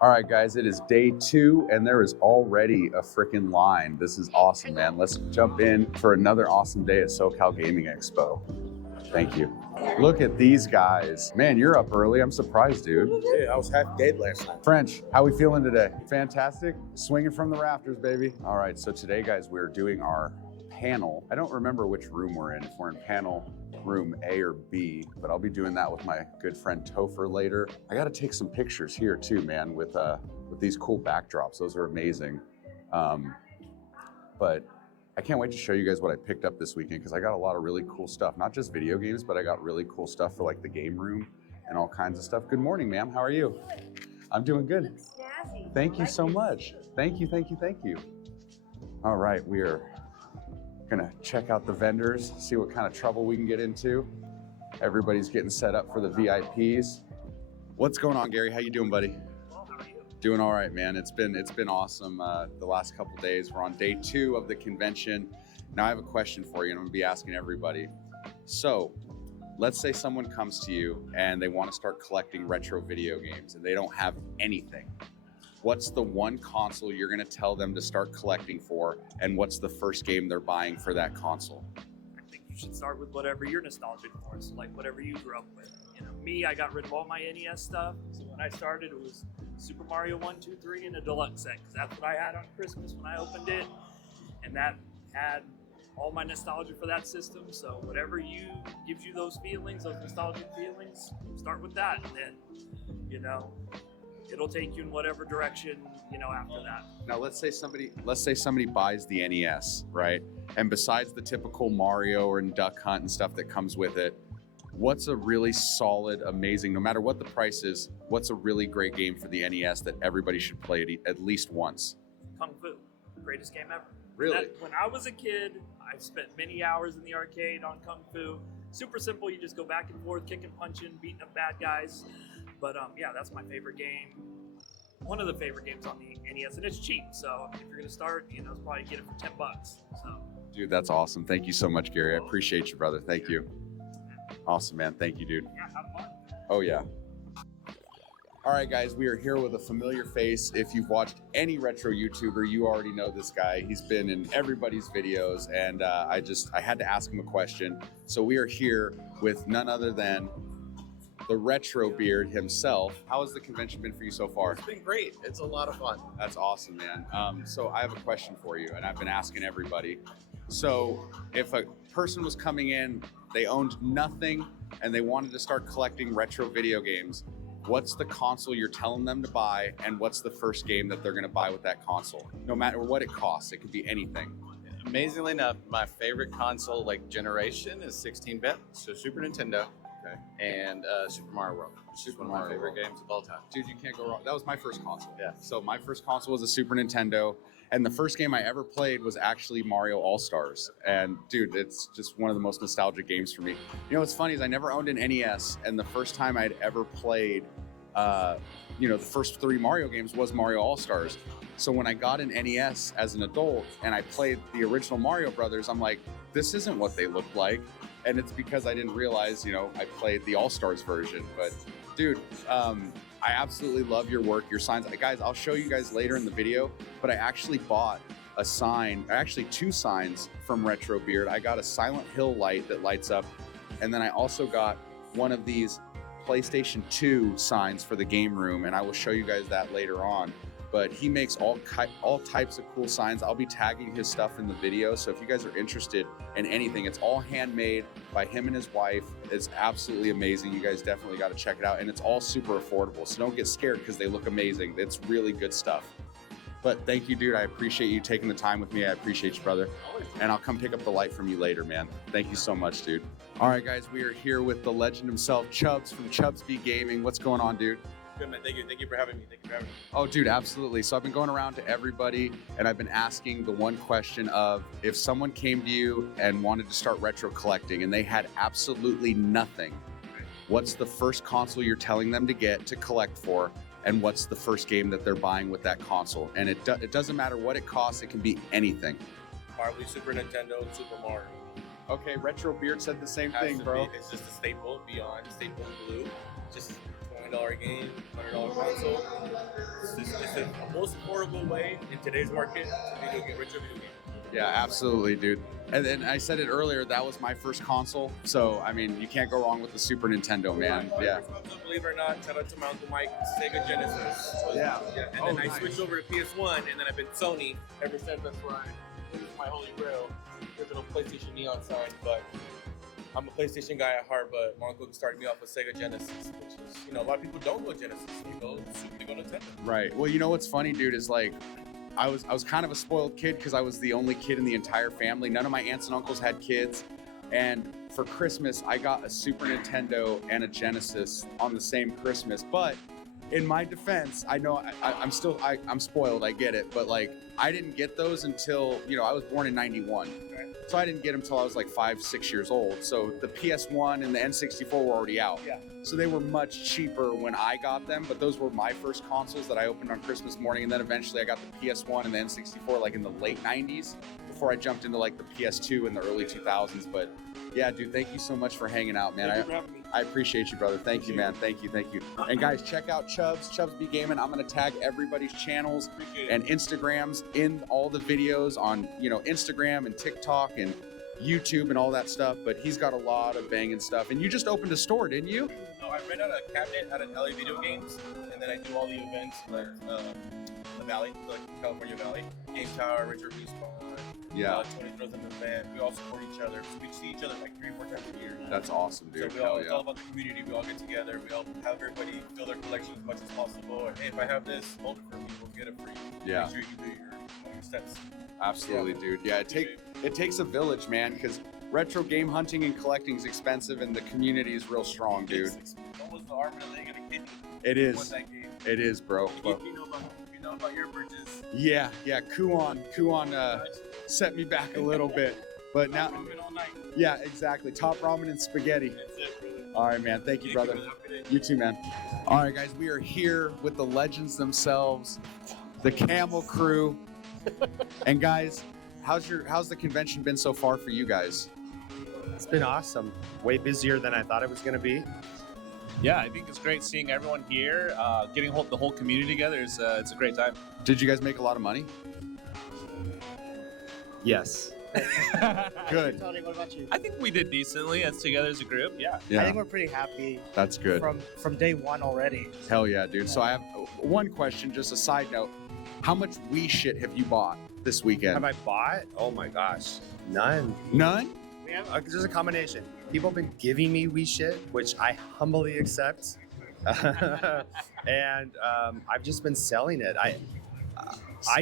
All right, guys, it is day 2, and there is already a freaking line. This is awesome, man. Let's jump in for another awesome day at SoCal Gaming Expo. Thank you. Look at these guys. Man, you're up early. I'm surprised, dude. Yeah, I was half dead last night. French, how we feeling today? Fantastic? Swinging from the rafters, baby. All right, so today, guys, we're doing our panel. I don't remember which room we're in, if we're in panel room A or B, but I'll be doing that with my good friend Topher later. I got to take some pictures here too, man, with these cool backdrops. Those are amazing. But I can't wait to show you guys what I picked up this weekend because I got a lot of really cool stuff. Not just video games, but I got really cool stuff for like the game room and all kinds of stuff. Good morning, ma'am. How are you? I'm doing good. Thank you so much. Thank you, thank you, thank you. All right, we are gonna check out the vendors, see what kind of trouble we can get into. Everybody's getting set up for the VIPs. What's going on, Gary? How you doing, buddy? Well, how are you? Doing all right, man. It's been awesome the last couple days. We're on day 2 of the convention. Now I have a question for you, and I'm gonna be asking everybody. So, let's say someone comes to you and they want to start collecting retro video games and they don't have anything. What's the one console you're going to tell them to start collecting for, and what's the first game they're buying for that console? I think you should start with whatever you're nostalgic for, so like whatever you grew up with. You know, me, I got rid of all my NES stuff, so when I started, it was Super Mario 1, 2, 3, and a deluxe set, because that's what I had on Christmas when I opened it, and that had all my nostalgia for that system. So whatever gives you those feelings, those nostalgic feelings, start with that, and then, you know, it'll take you in whatever direction, you know, after that. Now let's say somebody buys the NES, right? And besides the typical Mario or Duck Hunt and stuff that comes with it, what's a really solid, amazing, no matter what the price is, what's a really great game for the NES that everybody should play at least once? Kung Fu, greatest game ever. Really? When I was a kid, I spent many hours in the arcade on Kung Fu. Super simple, you just go back and forth, kicking, punching, beating up bad guys. But yeah, that's my favorite game. One of the favorite games on the NES, and it's cheap. So if you're gonna start, you know, it's probably get it for $10. So. Dude, that's awesome. Thank you so much, Gary. I appreciate you, brother. Thank you. Awesome, man. Thank you, dude. Yeah, have fun. Oh yeah. All right, guys, we are here with a familiar face. If you've watched any retro YouTuber, you already know this guy. He's been in everybody's videos, and I had to ask him a question. So we are here with none other than the Retro Beard himself. How has the convention been for you so far? It's been great. It's a lot of fun. That's awesome, man. So I have a question for you, and I've been asking everybody. So if a person was coming in, they owned nothing, and they wanted to start collecting retro video games, what's the console you're telling them to buy, and what's the first game that they're gonna buy with that console? No matter what it costs, it could be anything. Amazingly enough, my favorite console, like generation, is 16-bit, so Super Nintendo. Okay. And Super Mario World, which is one of my favorite games of all time. Dude, you can't go wrong. That was my first console. Yeah. So my first console was a Super Nintendo, and the first game I ever played was actually Mario All-Stars. And dude, it's just one of the most nostalgic games for me. You know what's funny is I never owned an NES, and the first time I'd ever played, the first 3 Mario games was Mario All-Stars. So when I got an NES as an adult and I played the original Mario Brothers, I'm like, this isn't what they look like. And it's because I didn't realize, I played the All-Stars version. But dude, I absolutely love your work, your signs. Guys, I'll show you guys later in the video, but I actually bought a sign, actually 2 signs from Retro Beard. I got a Silent Hill light that lights up, and then I also got one of these PlayStation 2 signs for the game room, and I will show you guys that later on. But he makes all types of cool signs. I'll be tagging his stuff in the video, so if you guys are interested in anything, it's all handmade by him and his wife. It's absolutely amazing. You guys definitely got to check it out, and it's all super affordable, so don't get scared because they look amazing. It's really good stuff. But thank you, dude. I appreciate you taking the time with me. I appreciate you, brother. And I'll come pick up the light from you later, man. Thank you so much, dude. All right, guys, we are here with the legend himself, Chubbs from Chubbs B Gaming. What's going on, dude? Good, man. Thank you for having me. Oh, dude, absolutely. So I've been going around to everybody, and I've been asking the one question of, if someone came to you and wanted to start retro collecting and they had absolutely nothing, what's the first console you're telling them to get to collect for, and what's the first game that they're buying with that console? And it doesn't matter what it costs. It can be anything. Probably Super Nintendo and Super Mario. Okay, Retro Beard said the same thing, bro. It's just a staple, beyond staple blue. Just $20 game, $100 console. affordable way in today's market to get richer video games. Yeah, absolutely, dude. And then I said it earlier, that was my first console. So, I mean, you can't go wrong with the Super Nintendo, man. My Yeah. first console, believe it or not, shout out to my Uncle Mike, Sega Genesis. Yeah. And then I switched over to PS1, and then I've been Sony ever since. That's where this is my holy grail. There's a little PlayStation neon sign, but I'm a PlayStation guy at heart, but my uncle started me off with Sega Genesis, which is, a lot of people don't go Genesis. They go Nintendo. Right. Well, you know what's funny, dude, is like, I was kind of a spoiled kid because I was the only kid in the entire family. None of my aunts and uncles had kids. And for Christmas, I got a Super Nintendo and a Genesis on the same Christmas. But in my defense, I know I'm spoiled, I get it. But like, I didn't get those until, I was born in 91. So I didn't get them until I was like 5, 6 years old. So the PS1 and the N64 were already out. Yeah. So they were much cheaper when I got them, but those were my first consoles that I opened on Christmas morning. And then eventually I got the PS1 and the N64 like in the late 90s before I jumped into like the PS2 in the early 2000s. But yeah, dude, thank you so much for hanging out, man. Thank you for having me. I appreciate you, brother. Thank you, man. Thank you. And guys, check out Chubbs Be Gaming. I'm going to tag everybody's channels and Instagrams in all the videos on, Instagram and TikTok and YouTube and all that stuff. But he's got a lot of banging stuff. And you just opened a store, didn't you? No, I rent out a cabinet out of LA Video Games, and then I do all the events like the Valley, like California Valley, Game Tower, Richard Respawn. Yeah. Tony throws an event. We all support each other. So we see each other like 3 or 4 times a year. That's awesome, dude. So it's all about the community. We all get together. We all have everybody fill their collection as much as possible. And hey, if I have this, hold it for me. We'll get it for you. Yeah. Make sure you do your steps. Absolutely, dude. Yeah, it takes a village, man, because retro game hunting and collecting is expensive, and the community is real strong, dude. It's almost the arm and a leg and a kidney. It You is. want that game. It is, bro. But You know about your bridges. yeah, Kuon set me back a little bit, but now, Ramen all night. yeah, exactly. Top ramen and spaghetti. That's it, brother. All right, man. Thank you, brother. Have a good day. You too, man. All right, guys, we are here with the legends themselves, the Camel Crew. And guys, how's the convention been so far for you guys? It's been awesome. Way busier than I thought it was going to be. Yeah, I think it's great seeing everyone here, getting the whole community together. It's a great time. Did you guys make a lot of money? Yes. Good. Tony, what about you? I think we did decently as together as a group. Yeah. I Yeah, think we're pretty happy that's good. from day one already. Hell yeah, dude. So I have one question, just a side note. How much Wii shit have you bought this weekend? Have I bought? Oh my gosh. None. None? There's a combination. People have been giving me Wii shit, which I humbly accept. And I've just been selling it. I did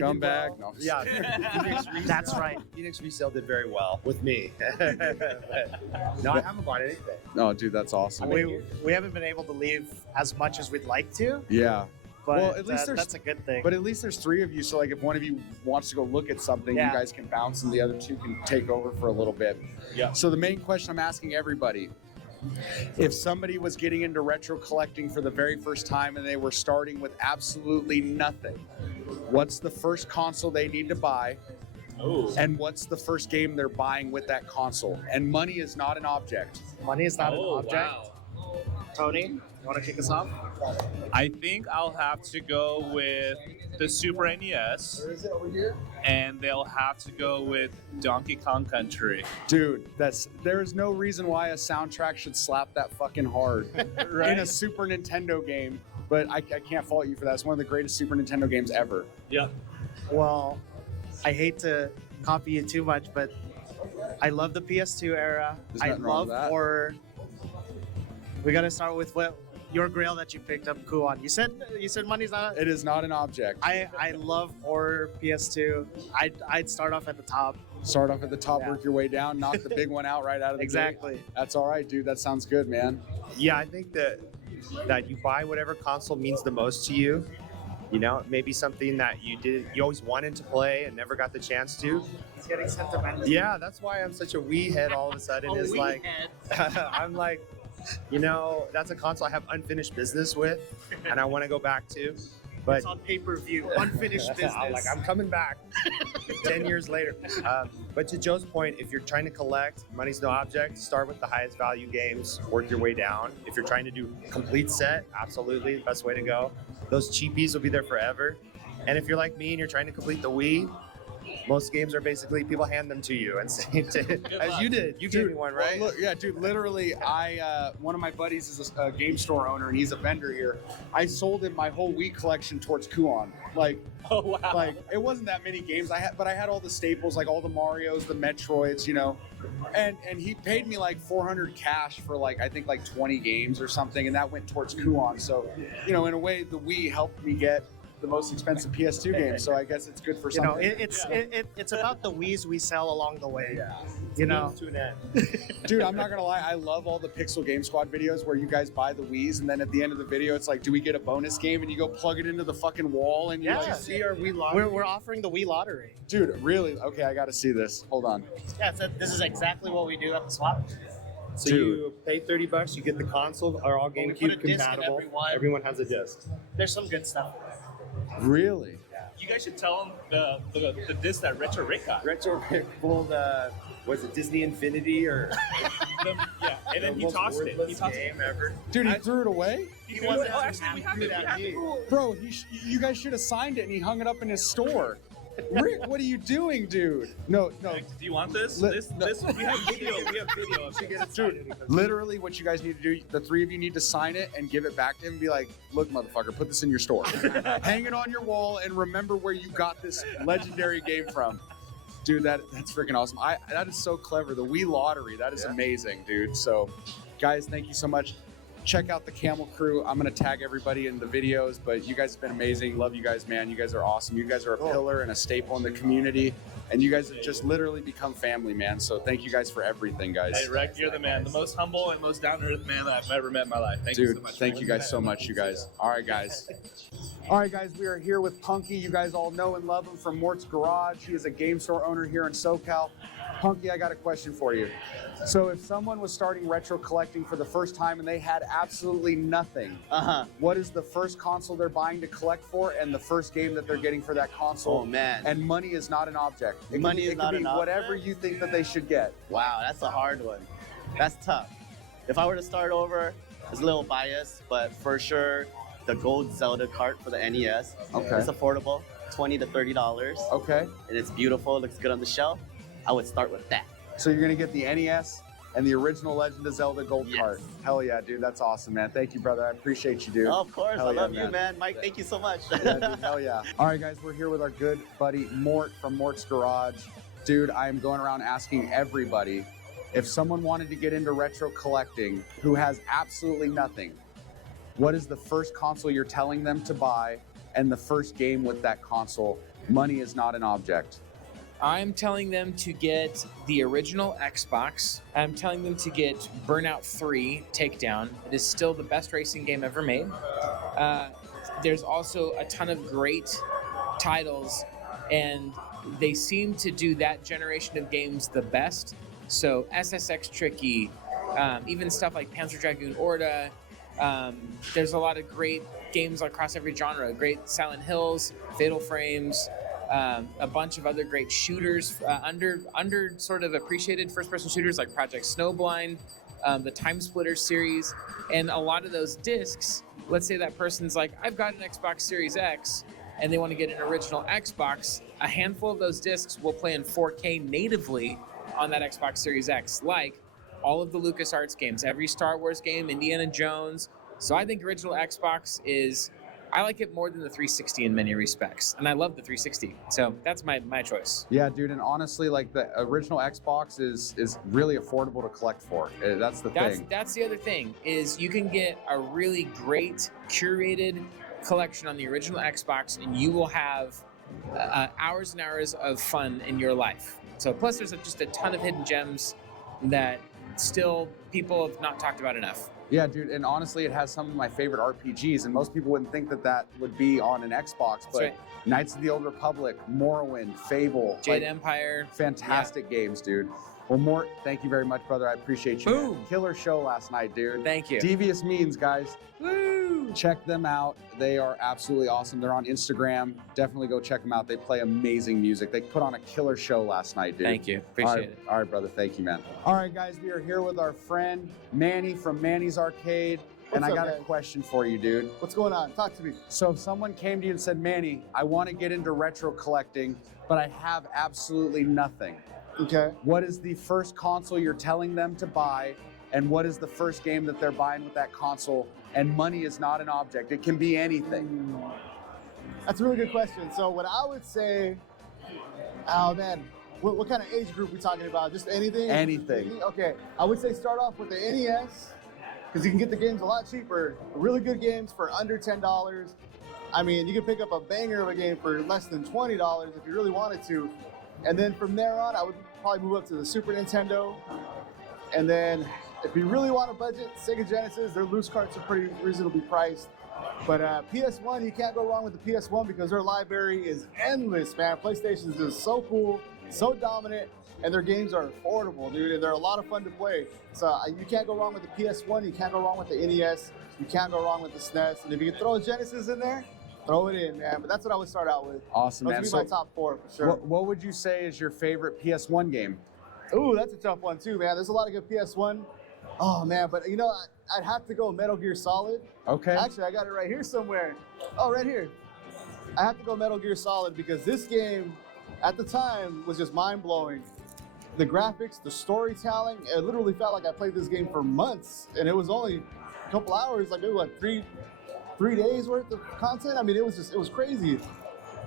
Scumbag. well. No. Yeah. Phoenix Resale- That's right. Phoenix Resale did very well with me. No, I haven't bought anything. No, dude, that's awesome. We haven't been able to leave as much as we'd like to, Yeah. but Well, at least there's- that's a good thing. But at least there's 3 of you, so like if one of you wants to go look at something, Yeah. you guys can bounce and the other 2 can take over for a little bit. Yeah. So the main question I'm asking everybody, if somebody was getting into retro collecting for the very first time and they were starting with absolutely nothing, what's the first console they need to buy? Oh. And what's the first game they're buying with that console? And money is not an object. Money is not an Oh, object. wow. Tony, you want to kick us off? I think I'll have to go with the Super NES. Where is it over here? And they'll have to go with Donkey Kong Country. Dude, there is no reason why a soundtrack should slap that fucking hard in a Super Nintendo game. But I can't fault you for that. It's one of the greatest Super Nintendo games ever. Yep. Well, I hate to copy you too much, but I love the PS2 era. There's I nothing wrong love with that. horror. We got to start with your grail that you picked up, Kuon. You said money's not. It is not an object. I love horror PS2. I'd start off at the top. Start off at the top, Yeah. work your way down, knock the big one out right out of the gate. Exactly. That's all right, dude. That sounds good, man. Yeah, I think that you buy whatever console means the most to you. You know, maybe something that you always wanted to play and never got the chance to. It's getting sentimental. Yeah, that's why I'm such a Wii head all of a sudden. Is like, I'm like, that's a console I have unfinished business with, and I want to go back to. But It's on pay-per-view. Unfinished business. I'm coming back 10 years later. But to Joe's point, if you're trying to collect, money's no object, start with the highest value games, work your way down. If you're trying to do complete set, absolutely, best way to go. Those cheapies will be there forever. And if you're like me and you're trying to complete the Wii, most games are basically people hand them to you and say, as you did. You gave me one, right? Well, look, yeah, dude. Literally, one of my buddies is a game store owner, and he's a vendor here. I sold him my whole Wii collection towards Kuon. Like, Oh wow. like it wasn't that many games but I had all the staples, like all the Marios, the Metroids, you know. And he paid me like 400 cash for like I think like 20 games or something, and that went towards Kuon. So, you know, in a way, the Wii helped me get the most expensive PS2 game, so I guess it's good for You know, something. it's about the Wii's we sell along the way. Yeah. You know, To an end. Dude, I'm not gonna lie, I love all the Pixel Game Squad videos where you guys buy the Wii's and then at the end of the video it's like, do we get a bonus game? And you go plug it into the fucking wall and you Yeah. like, See our Wii lottery. we're offering the Wii lottery. dude, really? Okay, I gotta see this. Hold on. Yeah, so this is exactly what we do at the swap. So Dude. you pay $30, you get the console, are all we put a GameCube disc in compatible. every one. Everyone has a disc. There's some good stuff. Really? You guys should tell them the disc that Retro Rick got. Retro Rick pulled, was it Disney Infinity or Yeah, and then the he most tossed it. worthless He tossed it. game ever? Dude, he threw it away? He wasn't wasn't. Oh, actually, we have it. We have it. Bro, you guys should have signed it and he hung it up in his store. Rick, what are you doing, dude? No. Do you want this? Li- This we have video. We have video. Of it. Dude, literally what you guys need to do, the three of you need to sign it and give it back to him and be like, look, motherfucker, put this in your store. Hang it on your wall and remember where you got this legendary game from. Dude, that's freaking awesome. That is so clever. The Wii lottery, that is amazing, dude. So, guys, thank you so much. Check out the Camel Crew. I'm going to tag everybody in the videos, but you guys have been amazing. Love you guys, man. You guys are awesome. You guys are a pillar and a staple in the community, and you guys have just literally become family, man. So thank you guys for everything, guys. Hey, Rick, you're the man. The most humble and most down-to-earth man that I've ever met in my life. Thank you so Dude, much. thank man. you guys so much, you guys. All right, guys. All right, guys, we are here with Punky. You guys all know and love him from Mort's Garage. He is a game store owner here in SoCal. Punky, I got a question for you. So if someone was starting retro collecting for the first time and they had absolutely nothing, what is the first console they're buying to collect for and the first game that they're getting for that console? Oh man. And money is not an object. It Money can, is it not can be an whatever object? you think that they should get. Wow, that's a hard one. That's tough. If I were to start over, it's a little biased, but for sure, the gold Zelda cart for the NES. Okay. It's affordable, $20 to $30, Okay. and it's beautiful. It looks good on the shelf. I would start with that. So you're gonna get the NES and the original Legend of Zelda Gold Yes. cart. Hell yeah, dude. That's awesome, man. Thank you, brother. I appreciate you, dude. Oh, of course, Hell I yeah, love you, man. man. Mike, thank you so much. Yeah, dude, hell yeah. All right, guys, we're here with our good buddy Mort from Mort's Garage. Dude, I am going around asking everybody if someone wanted to get into retro collecting who has absolutely nothing, what is the first console you're telling them to buy and the first game with that console? Money is not an object. I'm telling them to get the original Xbox. I'm telling them to get Burnout 3 Takedown. It is still the best racing game ever made. There's also a ton of great titles, and they seem to do that generation of games the best. So SSX Tricky, even stuff like Panzer Dragoon Orta. There's a lot of great games across every genre. Great Silent Hills, Fatal Frames, a bunch of other great shooters, under sort of appreciated first-person shooters like Project Snowblind, the Time Splitter series, and a lot of those discs. Let's say that person's like, I've got an Xbox Series X, and they want to get an original Xbox. A handful of those discs will play in 4K natively on that Xbox Series X, like all of the LucasArts games, every Star Wars game, Indiana Jones. So I think original Xbox I like it more than the 360 in many respects, and I love the 360. So that's my choice. Yeah, dude, and honestly, like the original Xbox is really affordable to collect for. That's the thing. That's the other thing, is you can get a really great curated collection on the original Xbox, and you will have hours and hours of fun in your life. So plus there's just a ton of hidden gems that still people have not talked about enough. Yeah, dude, and honestly, it has some of my favorite RPGs, and most people wouldn't think that would be on an Xbox, but right. Knights of the Old Republic, Morrowind, Fable, Jade Empire. fantastic games, dude. Well, Mort, thank you very much, brother. I appreciate you. Boom. Man. Killer show last night, dude. Thank you. Devious Means, guys. Woo! Check them out. They are absolutely awesome. They're on Instagram. Definitely go check them out. They play amazing music. They put on a killer show last night, dude. Thank you. Appreciate it. All right, brother. Thank you, man. All right, guys. We are here with our friend Manny from Manny's Arcade. and I up, got a guys? question for you, dude. What's going on? Talk to me. So if someone came to you and said, Manny, I want to get into retro collecting, but I have absolutely nothing. Okay. What is the first console you're telling them to buy? And what is the first game that they're buying with that console? And money is not an object. It can be anything. That's a really good question. So what I would say, oh man, what kind of age group we talking about? Just anything? Anything. Okay, I would say start off with the NES, because you can get the games a lot cheaper. Really good games for under $10. I mean, you can pick up a banger of a game for less than $20 if you really wanted to. And then from there on, I would probably move up to the Super Nintendo. And then if you really want a budget, Sega Genesis, their loose carts are pretty reasonably priced. But PS1, you can't go wrong with the PS1 because their library is endless, man. PlayStation is just so cool, so dominant, and their games are affordable, dude, and they're a lot of fun to play. So you can't go wrong with the PS1, you can't go wrong with the NES, you can't go wrong with the SNES, and if you can throw a Genesis in there, throw it in, man. But that's what I would start out with. Awesome, man. Those would be my top 4 for sure. What would you say is your favorite PS1 game? Ooh, that's a tough one too, man. There's a lot of good PS1. Oh man, but you know, I'd have to go Metal Gear Solid. Okay. Actually, I got it right here somewhere. Oh, right here. I have to go Metal Gear Solid because this game, at the time, was just mind-blowing. The graphics, the storytelling, it literally felt like I played this game for months, and it was only a couple hours, like maybe what, three days worth of content? I mean, it was crazy.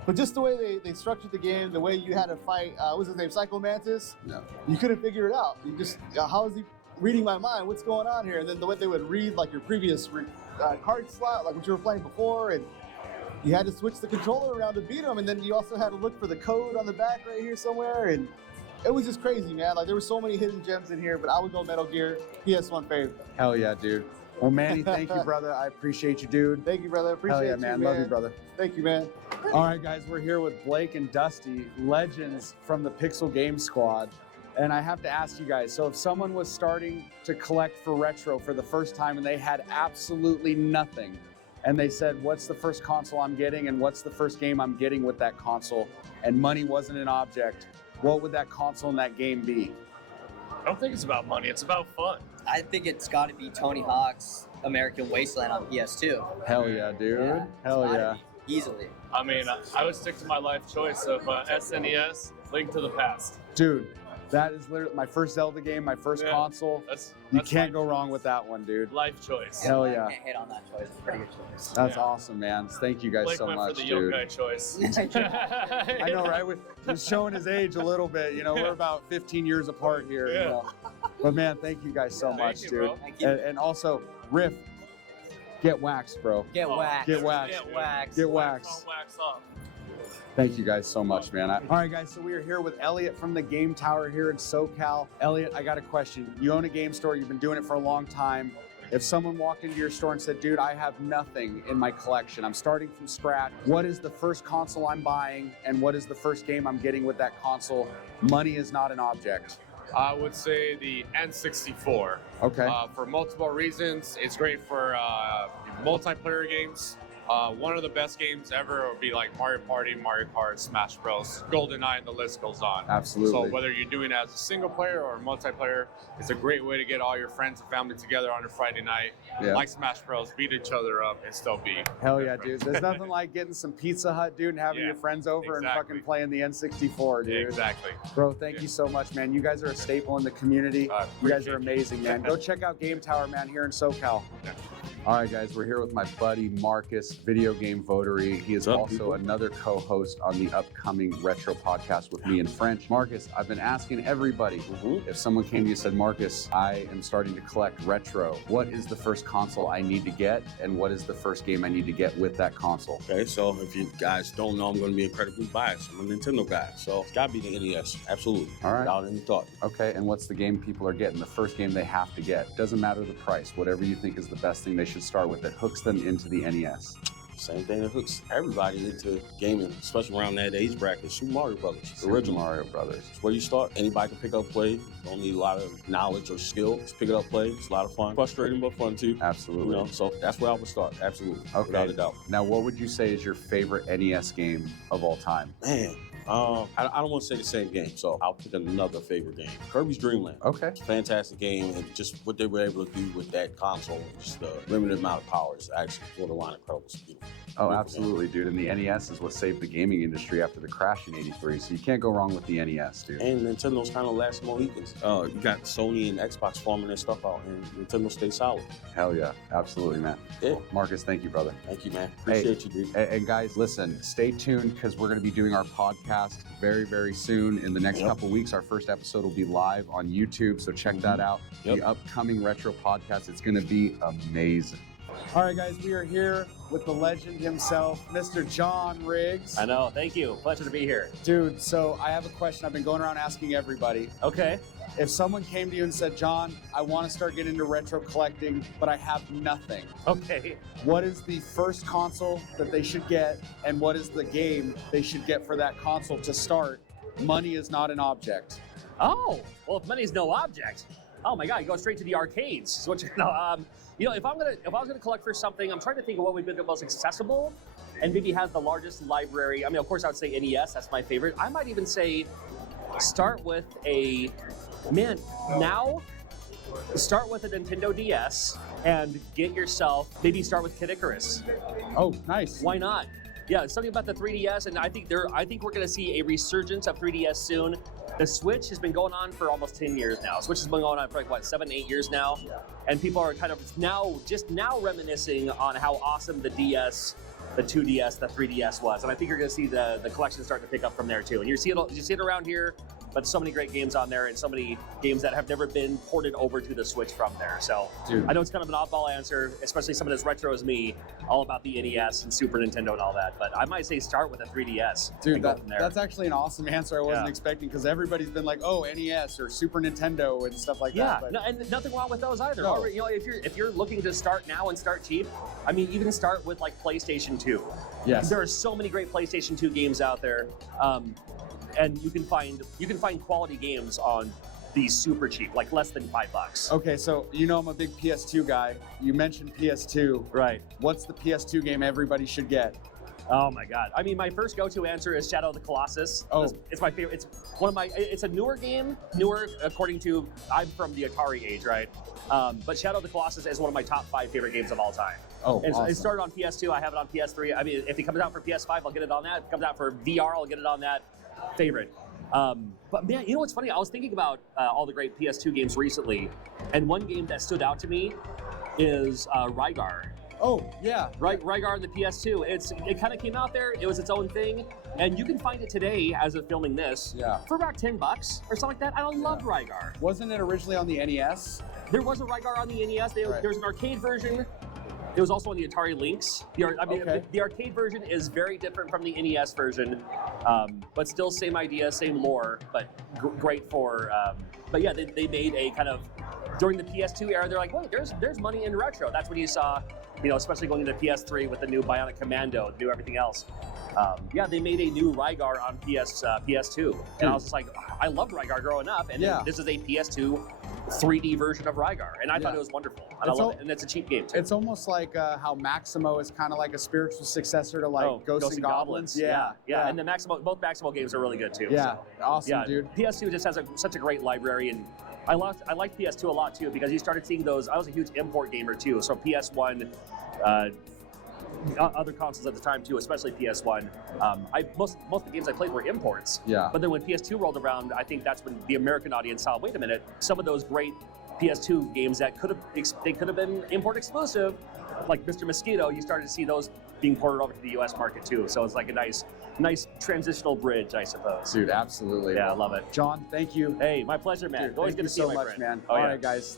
But just the way they structured the game, the way you had to fight, what was his name, Psycho Mantis? No. You couldn't figure it out. You just, how is he reading my mind? What's going on here? And then the way they would read like your previous card slot, like what you were playing before, and you had to switch the controller around to beat them, and then you also had to look for the code on the back right here somewhere, and it was just crazy, man. Like there were so many hidden gems in here, but I would go Metal Gear, PS1 favorite. Hell yeah, dude. Well, Manny, thank you, brother. I appreciate you, dude. Thank you, brother. Appreciate Hell yeah, you, man. Love you, brother. Thank you, man. All right, guys, we're here with Blake and Dusty, legends from the Pixel Game Squad. And I have to ask you guys, so if someone was starting to collect for retro for the first time and they had absolutely nothing, and they said, what's the first console I'm getting and what's the first game I'm getting with that console, and money wasn't an object, what would that console and that game be? I don't think it's about money, it's about fun. I think it's got to be Tony Hawk's American Wasteland on PS2. Hell yeah, dude. Yeah, Hell it's gotta yeah. be, easily. I mean, I would stick to my life choice of SNES, Link to the Past. Dude, that is literally my first Zelda game, my first console. You can't go wrong with that one, dude. Life choice. Hell yeah. I can't hate on that choice. It's a pretty good choice. That's awesome, man. Thank you guys Blake so went much, for the dude. yokai choice. I know, right? He's showing his age a little bit. You know, we're about 15 years apart here. Yeah. You know? But man, thank you guys so much, you, dude. bro. Thank you. And also, Riff, get waxed, bro. Get waxed. Get waxed. Get waxed. Get waxed. Wax off. Thank you guys so much, man. All right, guys, so we are here with Elliot from the Game Tower here in SoCal. Elliot, I got a question. You own a game store. You've been doing it for a long time. If someone walked into your store and said, dude, I have nothing in my collection, I'm starting from scratch, what is the first console I'm buying and what is the first game I'm getting with that console? Money is not an object. I would say the N64. Okay. For multiple reasons. It's great for multiplayer games. One of the best games ever would be like Mario Party, Mario Kart, Smash Bros, GoldenEye, and the list goes on. Absolutely. So whether you're doing it as a single player or a multiplayer, it's a great way to get all your friends and family together on a Friday night, Yeah. like Smash Bros, beat each other up, and still be. Hell yeah, dude. There's nothing like getting some Pizza Hut, dude, and having Yeah, your friends over and exactly. fucking playing the N64, dude. Exactly. Bro, thank you so much, man. You guys are a staple in the community. You guys are amazing, man. Go check out Game Tower, man, here in SoCal. All right, guys, we're here with my buddy Marcus, video game votary. He is also another co-host on the upcoming Retro podcast with me in French. Marcus, I've been asking everybody, if someone came to you and said, Marcus, I am starting to collect retro, what is the first console I need to get, and what is the first game I need to get with that console? Okay, so if you guys don't know, I'm going to be incredibly biased. I'm a Nintendo guy, so it's got to be the NES, absolutely. All right. Without any thought. Okay, and what's the game people are getting? The first game they have to get. Doesn't matter the price. Whatever you think is the best thing they should start with that hooks them into the NES. Same thing that hooks everybody into gaming, especially around that age bracket. Super Mario Brothers, the original Mario Brothers. It's where you start. Anybody can pick up, play. Don't need a lot of knowledge or skill. Just pick it up, play. It's a lot of fun. Frustrating, but fun too. Absolutely. You know, so that's where I would start. Absolutely. Okay. Without a doubt. Now, what would you say is your favorite NES game of all time? Man, I don't want to say the same game, so I'll pick another favorite game. Kirby's Dream Land. Okay. It's a fantastic game, and just what they were able to do with that console, just the limited amount of power is actually borderline incredible. It's beautiful. Oh, Beautiful absolutely, dude. And the NES is what saved the gaming industry after the crash in '83. So you can't go wrong with the NES, dude. And Nintendo's kind of last Mohicans. You got Sony and Xbox forming their stuff out, and Nintendo stays solid. Hell yeah, absolutely, man. Yeah. Marcus, thank you, brother. Thank you, man. Appreciate you, dude. And guys, listen, stay tuned because we're going to be doing our podcast very, very soon. In the next couple weeks, our first episode will be live on YouTube. So check that out. The upcoming retro podcast, it's going to be amazing. All right, guys, we are here with the legend himself, Mr. John Riggs. I know. Thank you. Pleasure to be here. Dude, so I have a question I've been going around asking everybody. Okay. If someone came to you and said, John, I want to start getting into retro collecting, but I have nothing. Okay. What is the first console that they should get, and what is the game they should get for that console to start? Money is not an object. Oh, well, if money is no object, oh my God, you go straight to the arcades. So what if I was gonna collect for something, I'm trying to think of what would be the most accessible, and maybe has the largest library. I mean, of course, I would say NES. That's my favorite. I might even say start with a start with a Nintendo DS and get yourself, maybe start with Kid Icarus. Oh, nice. Why not? Yeah, something about the 3DS, and I think we're going to see a resurgence of 3DS soon. The Switch has been going on for almost 10 years now. Switch has been going on for like, 7, 8 years now? Yeah. And people are kind of just now reminiscing on how awesome the DS, the 2DS, the 3DS was. And I think you're going to see the collection starting to pick up from there too. And you see it around here, but so many great games on there and so many games that have never been ported over to the Switch from there. So Dude. I know it's kind of an oddball answer, especially someone as retro as me, all about the NES and Super Nintendo and all that. But I might say start with a 3DS. Dude, that's actually an awesome answer I wasn't expecting, because everybody's been like, oh, NES or Super Nintendo and stuff like that. Yeah, and nothing wrong with those either. No. You know, if you're looking to start now and start cheap, I mean, you can start with like PlayStation 2. Yes. There are so many great PlayStation 2 games out there. And you can find quality games on these super cheap, like less than $5. Okay, so you know I'm a big PS2 guy. You mentioned PS2. Right. What's the PS2 game everybody should get? Oh my God! I mean, my first go-to answer is Shadow of the Colossus. Oh, it's my favorite. It's one of my. It's a newer game, newer according to I'm from the Atari age, right? But Shadow of the Colossus is one of my top 5 favorite games of all time. Oh, and awesome. It started on PS2. I have it on PS3. I mean, if it comes out for PS5, I'll get it on that. If it comes out for VR, I'll get it on that. Favorite. But man, you know what's funny? I was thinking about all the great PS2 games recently, and one game that stood out to me is Rygar. Oh, yeah. Rygar on the PS2. It kind of came out there. It was its own thing, and you can find it today as of filming this for about $10 or something like that. I love Rygar. Wasn't it originally on the NES? There was a Rygar on the NES. There's an arcade version. It was also on the Atari Lynx. The arcade version is very different from the NES version, but still same idea, same lore, but great for. But yeah, they made a kind of during the PS2 era. They're like, wait, there's money in retro. That's when you saw, especially going into PS3 with the new Bionic Commando, the new everything else. They made a new Rygar on PS2, and I was just like, I loved Rygar growing up, and this is a PS2 3D version of Rygar, and I thought it was wonderful. And I love it, and it's a cheap game too. It's almost like how Maximo is kind of like a spiritual successor to like Ghosts and Goblins. Yeah. And the both Maximo games are really good too. Yeah, so. awesome, dude. PS2 just has such a great library, and I liked PS2 a lot too because you started seeing those. I was a huge import gamer too, so PS1. Other consoles at the time too, especially PS1. Most of the games I played were imports. Yeah. But then when PS2 rolled around, I think that's when the American audience saw, wait a minute, some of those great PS2 games that could have been import exclusive, like Mr. Mosquito, you started to see those being ported over to the US market too. So it's like a nice transitional bridge, I suppose. Dude, absolutely. Yeah, I love it. John, thank you. Hey, my pleasure, man. Dude, Always good to see you, my friend. Man. Oh, All right, guys.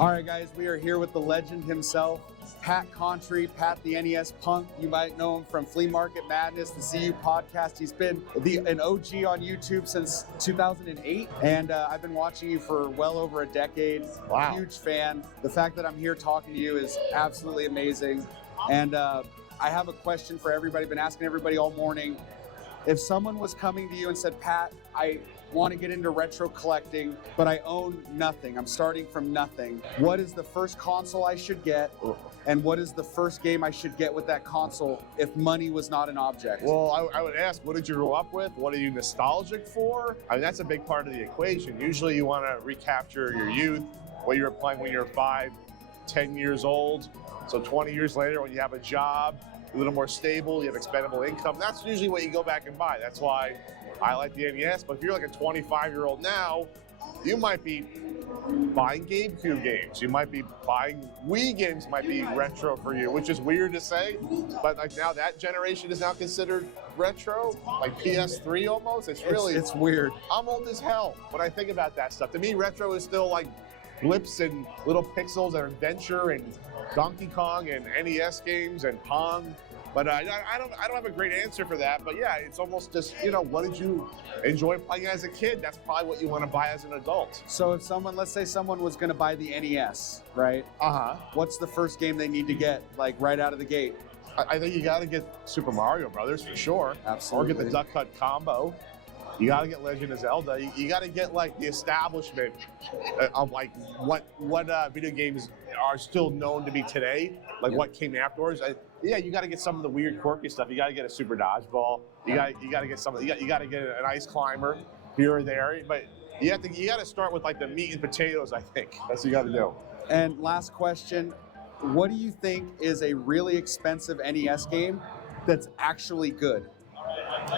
All right, guys, we are here with the legend himself, Pat Contry, Pat the NES Punk. You might know him from Flea Market Madness, the CU podcast. He's been an OG on YouTube since 2008, and I've been watching you for well over a decade. Wow. Huge fan. The fact that I'm here talking to you is absolutely amazing. And I have a question for everybody. Been asking everybody all morning. If someone was coming to you and said, Pat, want to get into retro collecting, but I own nothing. I'm starting from nothing. What is the first console I should get? And what is the first game I should get with that console if money was not an object? Well, I would ask, what did you grow up with? What are you nostalgic for? I mean, that's a big part of the equation. Usually you want to recapture your youth, what you were playing when you were 5, 10 years old. So 20 years later, when you have a job, a little more stable, you have expendable income, that's usually what you go back and buy. That's why I like the NES. But if you're like a 25-year-old now, you might be buying GameCube games. You might be buying Wii games, might be retro for you, which is weird to say. But like now that generation is now considered retro, like PS3 almost. It's weird. I'm old as hell when I think about that stuff. To me, retro is still like blips and little pixels and adventure and Donkey Kong and NES games and Pong. But I don't have a great answer for that. But yeah, it's almost just, what did you enjoy playing as a kid? That's probably what you want to buy as an adult. So if let's say someone was going to buy the NES, right? What's the first game they need to get, like right out of the gate? I think you got to get Super Mario Brothers for sure. Absolutely. Or get the Duck Hunt combo. You got to get Legend of Zelda. You got to get like the establishment of like what video games are still known to be today, like what came afterwards. You got to get some of the weird, quirky stuff. You got to get a Super Dodgeball. You got to get some. You got to get an Ice Climber here or there. But you got to start with like the meat and potatoes. I think that's what you got to do. And last question: what do you think is a really expensive NES game that's actually good?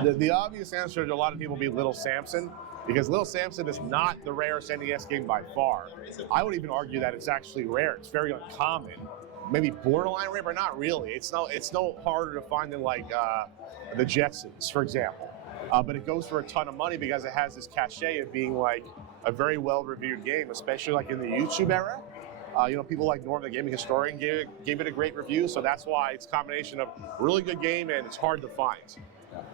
The obvious answer to a lot of people would be Little Samson, because Little Samson is not the rarest NES game by far. I would even argue that it's actually rare. It's very uncommon. Maybe borderline rare, but not really. It's no harder to find than like the Jetsons, for example. But it goes for a ton of money because it has this cachet of being like a very well-reviewed game, especially like in the YouTube era. People like Norm, the gaming historian, gave it a great review. So that's why it's a combination of really good game and it's hard to find.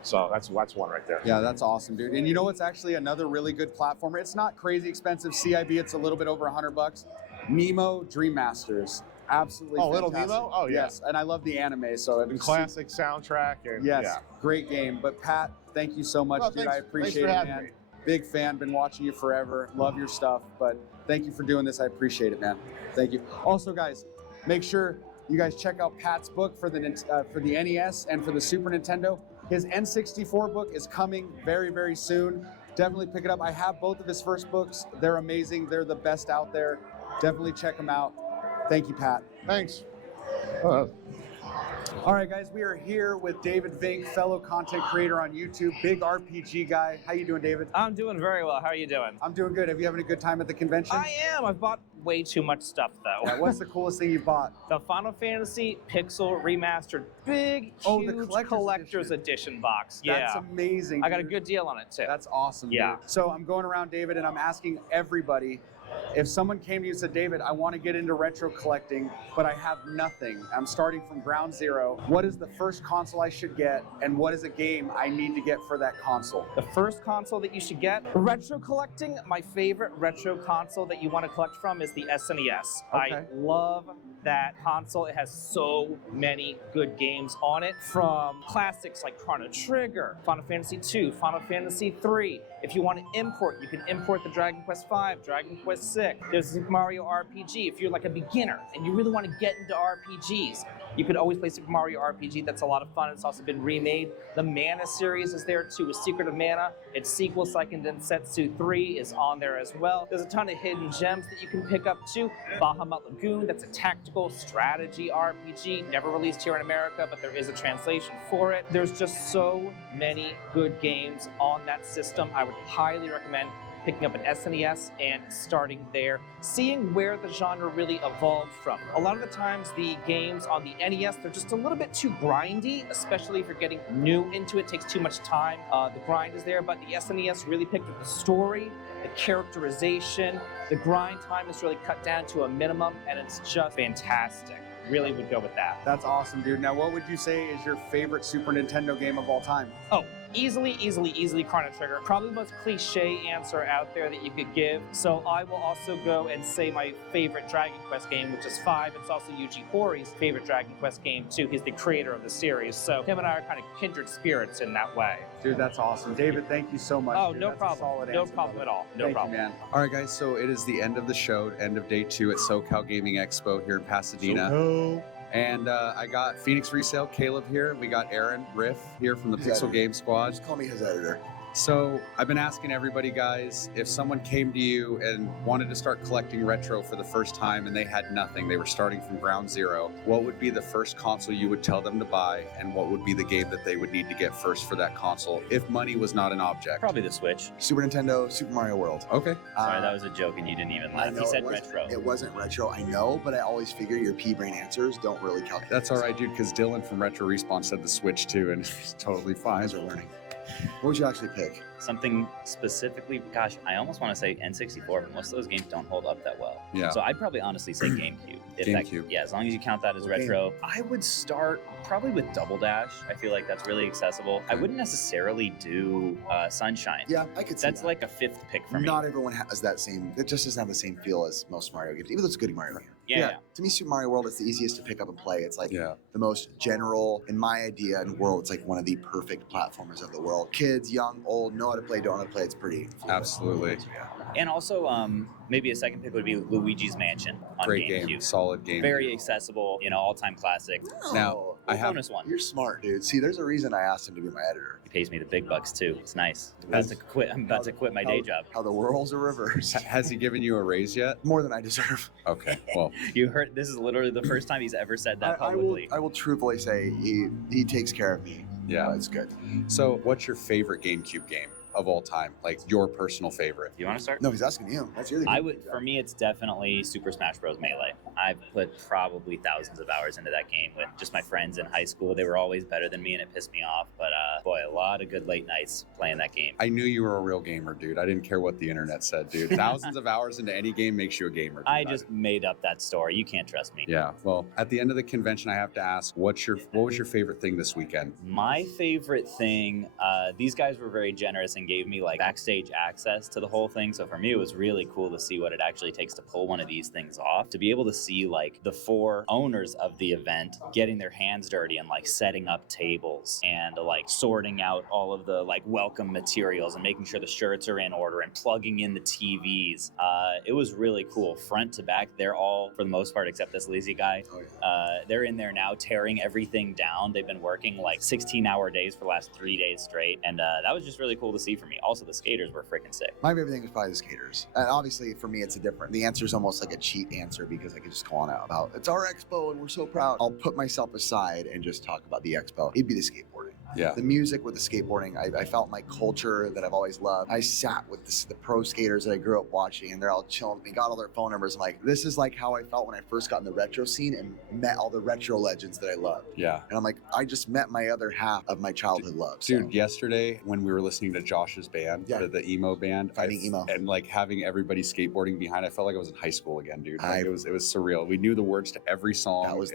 So that's one right there. Yeah, that's awesome, dude. And you know what's actually another really good platformer? It's not crazy expensive. CIB, it's a little bit over $100. Nemo Dream Masters. Absolutely fantastic. Little Nemo? Oh, yeah. Yes, and I love the anime, so it was classic soundtrack. And, yes, great game. But Pat, thank you so much, dude. I appreciate it, man. Big fan, been watching you forever. Love your stuff, but thank you for doing this. I appreciate it, man. Thank you. Also, guys, make sure you guys check out Pat's book for the NES and for the Super Nintendo. His N64 book is coming very, very soon. Definitely pick it up. I have both of his first books. They're amazing. They're the best out there. Definitely check them out. Thank you, Pat. Thanks. All right, guys, we are here with David Vink, fellow content creator on YouTube, big RPG guy. How you doing, David? I'm doing very well. How are you doing? I'm doing good. Have you having a good time at the convention? I am. I've bought way too much stuff, though. Yeah, what's the coolest thing you bought? The Final Fantasy Pixel Remastered, big, huge collector's edition box. That's amazing, I got a good deal on it, too. That's awesome, Yeah. dude. So I'm going around, David, and I'm asking everybody, if someone came to you and said, David, I want to get into retro collecting, but I have nothing. I'm starting from ground zero. What is the first console I should get, and what is a game I need to get for that console? The first console that you should get, retro collecting, my favorite retro console that you want to collect from is the SNES. Okay. I love that console. It has so many good games on it, from classics like Chrono Trigger, Final Fantasy II, Final Fantasy III. If you want to import, you can import the Dragon Quest V, Dragon Quest VI. There's Super Mario RPG. If you're like a beginner and you really want to get into RPGs, you could always play Super Mario RPG. That's a lot of fun. It's also been remade. The Mana series is there too, with Secret of Mana. Its sequel, Seiken Densetsu 3, is on there as well. There's a ton of hidden gems that you can pick up too. Bahamut Lagoon, that's a tactical strategy RPG. Never released here in America, but there is a translation for it. There's just so many good games on that system. I would highly recommend picking up an SNES and starting there, seeing where the genre really evolved from. A lot of the times the games on the NES, they're just a little bit too grindy, especially if you're getting new into it. It takes too much time. The grind is there, but the SNES really picked up the story, the characterization. The grind time is really cut down to a minimum, and it's just fantastic. Really would go with that. That's awesome, dude. Now, what would you say is your favorite Super Nintendo game of all time? Oh, Easily Chrono Trigger. Probably the most cliche answer out there that you could give. So I will also go and say my favorite Dragon Quest game, which is 5. It's also Yuji Hoari's favorite Dragon Quest game too. He's the creator of the series. So him and I are kind of kindred spirits in that way. Dude, that's awesome. David, thank you so much. Oh, dude. no That's a problem. solid No answer, problem brother. at all. No Thank problem. you, man. All right, guys. So it is the end of the show, end of day 2 at SoCal Gaming Expo here in Pasadena. SoCal. And I got Phoenix Resale, Caleb here. We got Aaron Riff here from the His Pixel editor. Game Squad. Just call me his editor. So I've been asking everybody, guys, if someone came to you and wanted to start collecting retro for the first time and they had nothing, they were starting from ground zero, what would be the first console you would tell them to buy, and what would be the game that they would need to get first for that console if money was not an object? Probably the Switch. Super Nintendo, Super Mario World. Okay. Sorry, that was a joke and you didn't even laugh. I know He said it was, retro. It wasn't retro, I know, but I always figure your pea-brain answers don't really calculate. That's all right, dude, because Dylan from Retro Respawn said the Switch too, and it's totally fine. You guys are learning. What would you actually pick? Something specifically, gosh, I almost want to say N64, but most of those games don't hold up that well. Yeah. So I'd probably honestly say GameCube. GameCube. Yeah, as long as you count that as Okay. retro. I would start probably with Double Dash. I feel like that's really accessible. I wouldn't necessarily do Sunshine. Yeah, I could see That's that. like a 5th pick for me. Not everyone has that same, it just doesn't have the same feel as most Mario games, even though it's a good Mario game. Yeah. To me, Super Mario World is the easiest to pick up and play. It's like Yeah. the most general, in my idea and world, it's like one of the perfect platformers of the world. Kids, young, old, know how to play, don't know how to play. It's pretty. Absolutely. And also, maybe a second pick would be Luigi's Mansion on Great GameCube. game. Solid game. Very accessible, all-time classic. Now, I have bonus one. You're smart, dude. See, there's a reason I asked him to be my editor. He pays me the big bucks too. It's nice. I'm about to quit my day job. How the world's a reverse. Has he given you a raise yet? More than I deserve. Okay. Well, You heard this is literally the first time he's ever said that I will, publicly. I will truthfully say he takes care of me. Yeah. It's good. so what's your favorite GameCube game of all time? Like your personal favorite? You want to start? No, he's asking you. That's your I would. For me, it's definitely Super Smash Bros. Melee. I've put probably thousands of hours into that game with just my friends in high school. They were always better than me, and it pissed me off. But boy, a lot of good late nights playing that game. I knew you were a real gamer, dude. I didn't care what the internet said, dude. Thousands of hours into any game makes you a gamer. Dude. I just made up that story. You can't trust me. Yeah. Well, at the end of the convention, I have to ask, what was your favorite thing this weekend? My favorite thing, these guys were very generous and gave me like backstage access to the whole thing. So for me, it was really cool to see what it actually takes to pull one of these things off. To be able to see like the 4 owners of the event getting their hands dirty and like setting up tables and like sorting out all of the like welcome materials and making sure the shirts are in order and plugging in the TVs. It was really cool. Front to back, they're all, for the most part, except this lazy guy, they're in there now tearing everything down. They've been working like 16-hour days for the last 3 days straight. And that was just really cool to see for me. Also, the skaters were freaking sick. My favorite thing was probably the skaters. And obviously, for me, it's a different. The answer is almost like a cheat answer because I could just call on out about it's our expo and we're so proud. I'll put myself aside and just talk about the expo. It'd be the skateboarding. Yeah. The music with the skateboarding, I felt my culture that I've always loved. I sat with the pro skaters that I grew up watching, and they're all chilling with me, got all their phone numbers. I'm like, this is like how I felt when I first got in the retro scene and met all the retro legends that I loved. Yeah. And I'm like, I just met my other half of my childhood love. Dude, yesterday when we were listening to Josh's band, the emo band, Fighting Emo, and like having everybody skateboarding behind, I felt like I was in high school again, dude. Like, it was surreal. We knew the words to every song.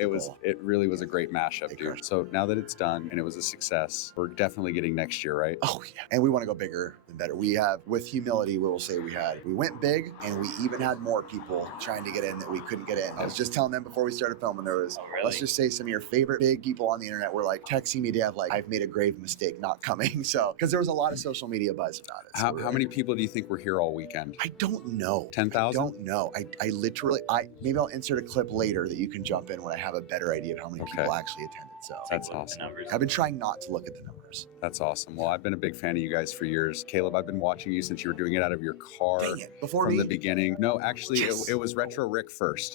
It really was a great mashup, dude. So now that it's done and it was a success, we're definitely getting next year, right? Oh yeah. And we want to go bigger than better. We have, with humility, we will say we went big, and we even had more people trying to get in that we couldn't get in. I was just telling them before we started filming, there was, let's just say some of your favorite big people on the internet were like texting me, Dad, like, I've made a grave mistake not coming. So, because there was a lot of social media buzz about it. So How many people do you think were here all weekend? I don't know. 10,000? I don't know. I literally, maybe I'll insert a clip later that you can jump in when I have a better idea of how many people actually attended. So That's awesome. I've been trying not to look at the numbers. That's awesome. Well, I've been a big fan of you guys for years. Caleb, I've been watching you since you were doing it out of your car. Dang it. Before from me? the beginning. No, actually, Yes. it was Retro Rick first.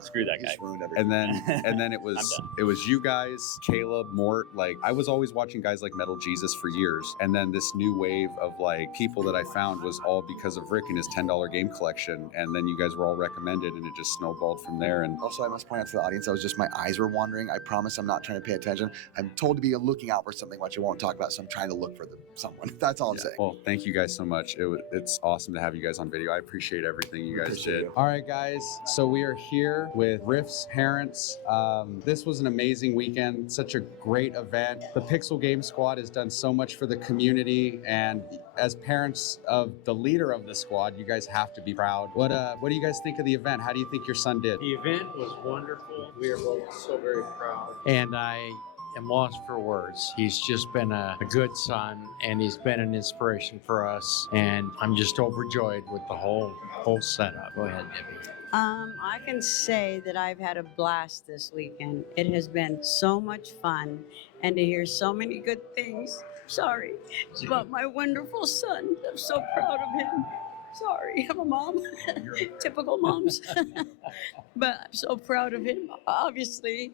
Screw that guy. And then it was you guys, Caleb, Mort. Like I was always watching guys like Metal Jesus for years, and then this new wave of like people that I found was all because of Rick and his $10 game collection, and then you guys were all recommended, and it just snowballed from there. And Also, I must point out to the audience, my eyes were wandering. I promise I'm not trying to pay attention. I'm told to be looking out for something, which much. I won't talk about, so I'm trying to look for someone. That's all I'm saying. Well, thank you guys so much. It's awesome to have you guys on video. I appreciate everything you guys Appreciate did. you. All right, guys. So we are here with Riff's parents. This was an amazing weekend. Such a great event. The Pixel Game Squad has done so much for the community, and as parents of the leader of the squad, you guys have to be proud. What do you guys think of the event? How do you think your son did? The event was wonderful. We are both so very proud. And I am lost for words. He's just been a good son, and he's been an inspiration for us. And I'm just overjoyed with the whole setup. Go ahead, Debbie. I can say that I've had a blast this weekend. It has been so much fun, and to hear so many good things. Sorry, but my wonderful son, I'm so proud of him. Sorry, I'm a mom. Typical moms. But I'm so proud of him, obviously.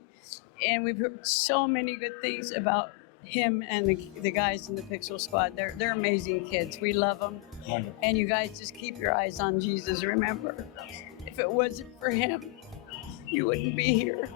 And we've heard so many good things about him and the guys in the Pixel Squad. They're amazing kids. We love them. Wonderful. And you guys just keep your eyes on Jesus. Remember, if it wasn't for him, you wouldn't be here.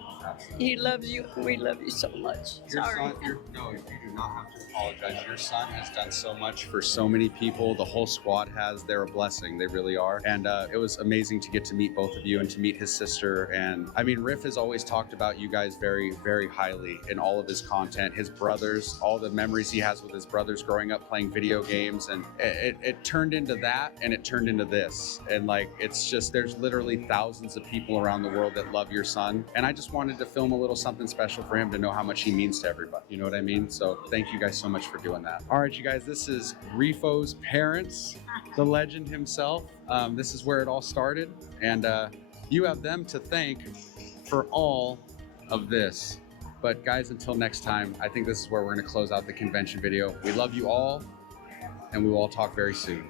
He loves you, and we love you so much. Sorry. No, you do not have to apologize. Your son has done so much for so many people. The whole squad has. They're a blessing. They really are. And it was amazing to get to meet both of you and to meet his sister. And I mean, Riff has always talked about you guys very, very highly in all of his content. His brothers, all the memories he has with his brothers growing up playing video games. And it turned into that, and it turned into this. And like, it's just, there's literally thousands of people around the world that love your son. And I just wanted to film a little something special for him to know how much he means to everybody. You know what I mean? So thank you guys so much for doing that. All right, you guys, this is Rifo's parents, the legend himself. This is where it all started. And you have them to thank for all of this. But guys, until next time, I think this is where we're going to close out the convention video. We love you all, and we will all talk very soon.